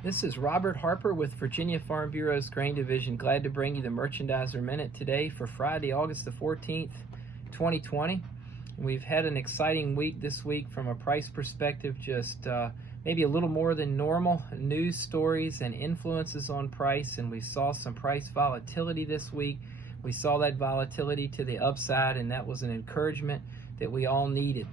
This is Robert Harper with Virginia Farm Bureau's Grain Division. Glad to bring you the Merchandiser Minute today for Friday, August the 14th, 2020. We've had an exciting week this week from a price perspective, just maybe a little more than normal news stories and influences on price, and we saw some price volatility this week. We saw that volatility to the upside, and that was an encouragement that we all needed.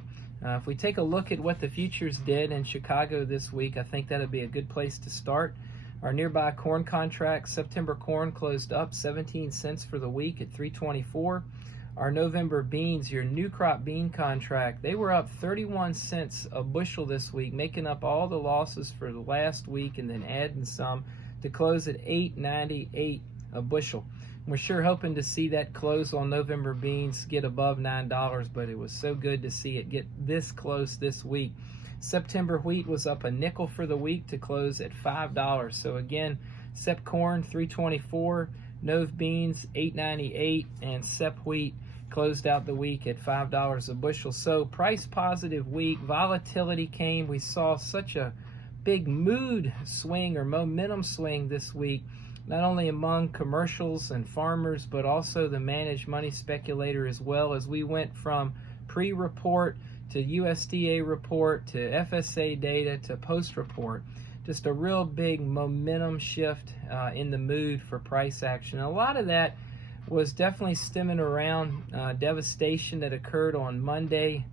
If we take a look at what the futures did in Chicago this week, I think that would be a good place to start. Our nearby corn contract, September corn, closed up 17 cents for the week at 324. Our November beans, your new crop bean contract, they were up 31 cents a bushel this week, making up all the losses for the last week and then adding some to close at 8.98 a bushel. We're sure hoping to see that close on November beans get above $9, but it was so good to see it get this close this week. September wheat was up a nickel for the week to close at $5. So again, Sep corn $3.24, Nov beans $8.98, and Sep wheat closed out the week at $5 a bushel. So price positive week. Volatility came. We saw such a big mood swing or momentum swing this week, not only among commercials and farmers, but also the managed money speculator as well, as we went from pre-report to USDA report to FSA data to post-report. Just a real big momentum shift in the mood for price action. A lot of that was definitely stemming around devastation that occurred on Monday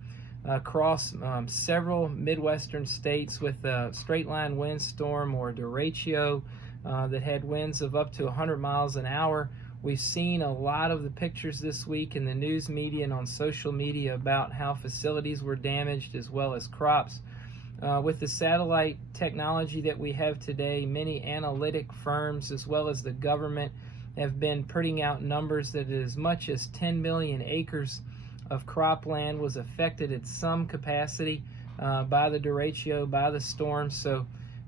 across several Midwestern states with a straight-line windstorm or derecho that had winds of up to 100 miles an hour. We've seen a lot of the pictures this week in the news media and on social media about how facilities were damaged as well as crops. With the satellite technology that we have today, many analytic firms as well as the government have been putting out numbers that as much as 10 million acres of cropland was affected at some capacity by the derecho, by the storm. So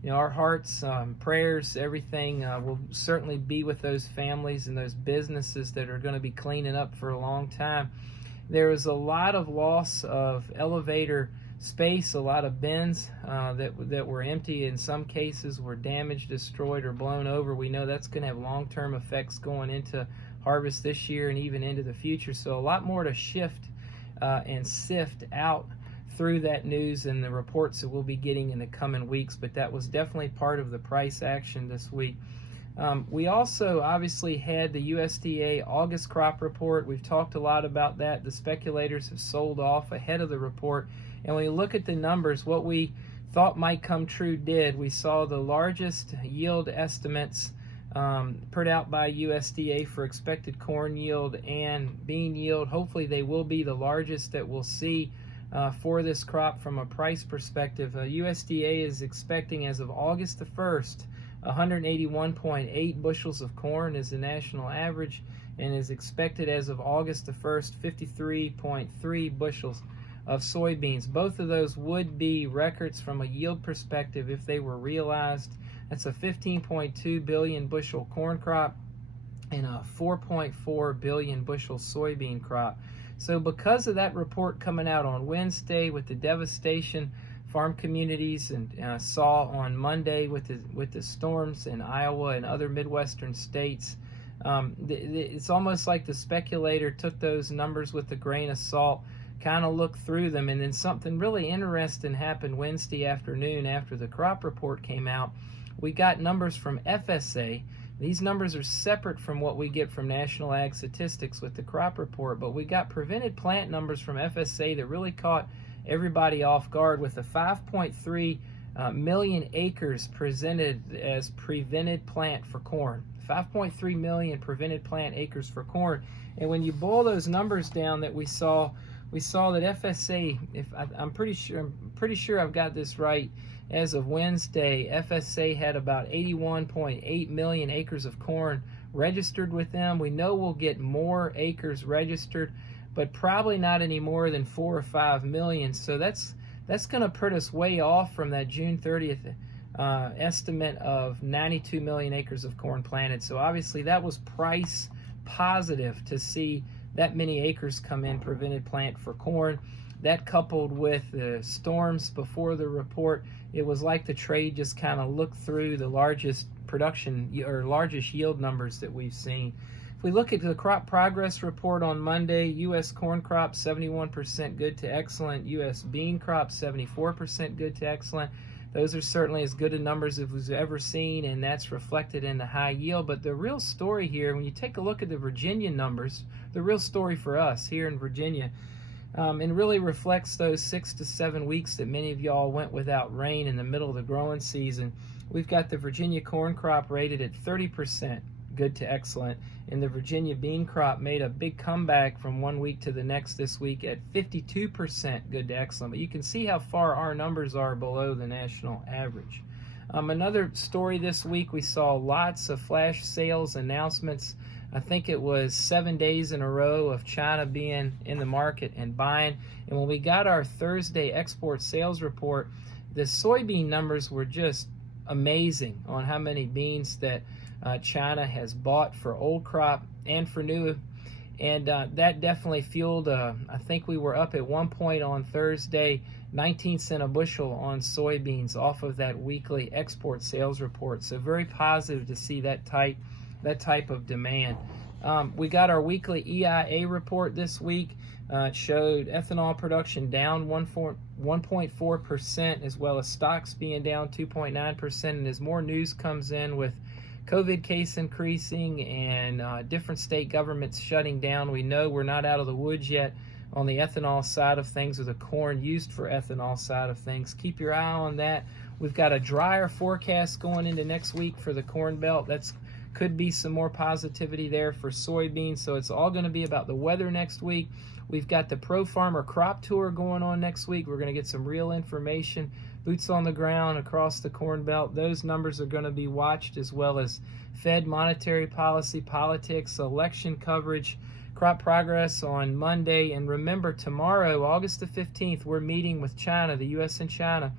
our hearts, prayers, everything will certainly be with those families and those businesses that are going to be cleaning up for a long time. There was a lot of loss of elevator space, a lot of bins that were empty. In some cases were damaged, destroyed, or blown over. We know that's going to have long-term effects going into harvest this year and even into the future. So a lot more to shift and sift out through that news and the reports that we'll be getting in the coming weeks, but that was definitely part of the price action this week. We also obviously had the USDA August crop report. We've talked a lot about that. The speculators have sold off ahead of the report, and when you look at the numbers, what we thought might come true did. We saw the largest yield estimates put out by USDA for expected corn yield and bean yield. Hopefully they will be the largest that we'll see for this crop from a price perspective. USDA is expecting as of August the 1st, 181.8 bushels of corn is the national average, and is expected as of August the 1st, 53.3 bushels of soybeans. Both of those would be records from a yield perspective if they were realized. That's a 15.2 billion bushel corn crop and a 4.4 billion bushel soybean crop. So because of that report coming out on Wednesday with the devastation farm communities and saw on Monday with the storms in Iowa and other Midwestern states, it's almost like the speculator took those numbers with a grain of salt, kind of looked through them, and then something really interesting happened Wednesday afternoon after the crop report came out. We got numbers from FSA. These numbers are separate from what we get from National Ag Statistics with the crop report, but we got prevented plant numbers from FSA that really caught everybody off guard, with a 5.3 million acres presented as prevented plant for corn. 5.3 million prevented plant acres for corn. And when you boil those numbers down that we saw that FSA, I'm pretty sure I've got this right, as of Wednesday, FSA had about 81.8 million acres of corn registered with them. We know we'll get more acres registered, but probably not any more than 4 or 5 million. So that's going to put us way off from that June 30th estimate of 92 million acres of corn planted. So obviously that was price positive to see that many acres come in prevented plant for corn. That, coupled with the storms before the report, it was like the trade just kind of looked through the largest production or largest yield numbers that we've seen. If we look at the crop progress report on Monday, U.S. corn crop 71% good to excellent, U.S. bean crop 74% good to excellent. Those are certainly as good a numbers as we've ever seen, and that's reflected in the high yield. But the real story here, when you take a look at the Virginia numbers, the real story for us here in Virginia, and really reflects those 6 to 7 weeks that many of y'all went without rain in the middle of the growing season. We've got the Virginia corn crop rated at 30% good to excellent, and the Virginia bean crop made a big comeback from 1 week to the next this week at 52% good to excellent. But you can see how far our numbers are below the national average. Another story this week, we saw lots of flash sales announcements. I think it was 7 days in a row of China being in the market and buying. And when we got our Thursday export sales report, the soybean numbers were just amazing on how many beans that China has bought for old crop and for new, and that definitely fueled, I think we were up at one point on Thursday, 19 cents a bushel on soybeans off of that weekly export sales report. So very positive to see that type of demand. We got our weekly EIA report this week. It showed ethanol production down 1.4%, as well as stocks being down 2.9%. And as more news comes in with COVID case increasing and different state governments shutting down, we know we're not out of the woods yet on the ethanol side of things, or the corn used for ethanol side of things. Keep your eye on that. We've got a drier forecast going into next week for the Corn Belt. That's could be some more positivity there for soybeans. So it's all going to be about the weather next week. We've got the Pro Farmer Crop Tour going on next week. We're going to get some real information, boots on the ground across the Corn Belt. Those numbers are going to be watched, as well as Fed monetary policy, politics, election coverage, crop progress on Monday. And remember, tomorrow, August the 15th, we're meeting with China, the U.S. and China,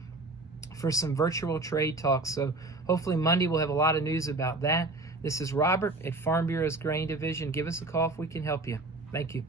for some virtual trade talks. So hopefully Monday we'll have a lot of news about that. This is Robert at Farm Bureau's Grain Division. Give us a call if we can help you. Thank you.